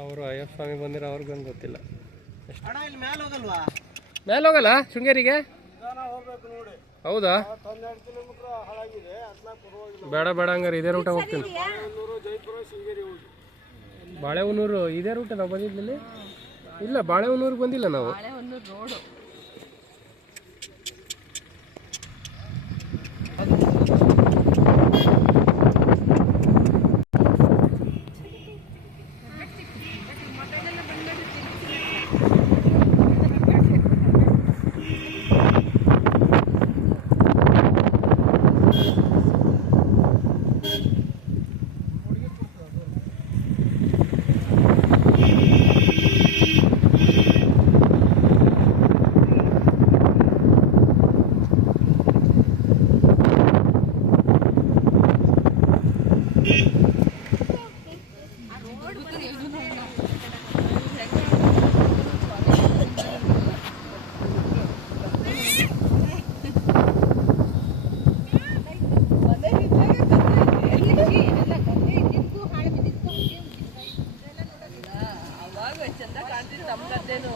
ಅವರು ಅಯ್ಯಪ್ಪ ಸ್ವಾಮಿ ಬಂದಿರೋ ಅವ್ರಿಗೊಂದು ಗೊತ್ತಿಲ್ಲ. ಮೇಲೆ ಹೋಗಲ್ಲ ಶೃಂಗೇರಿಗೆ? ಹೌದಾ? ಬೇಡ ಬೇಡ ಹಂಗಾರೆ ಇದೇ ರೂಟ ಹೋಗ್ತೀನಿ. ಬಾಳೆಹೊನ್ನೂರು ಇದೇ ರೂಟ ನಾವು ಬಂದಿದ್ದಲ್ಲಿ? ಇಲ್ಲ, ಬಾಳೆಹೊನ್ನೂರಿಗೆ ಬಂದಿಲ್ಲ ನಾವು. ರೋಡು ಚಂದ ಕಾಣ್ತಿತ್ತು. ನಮ್ಗದ್ದೇನು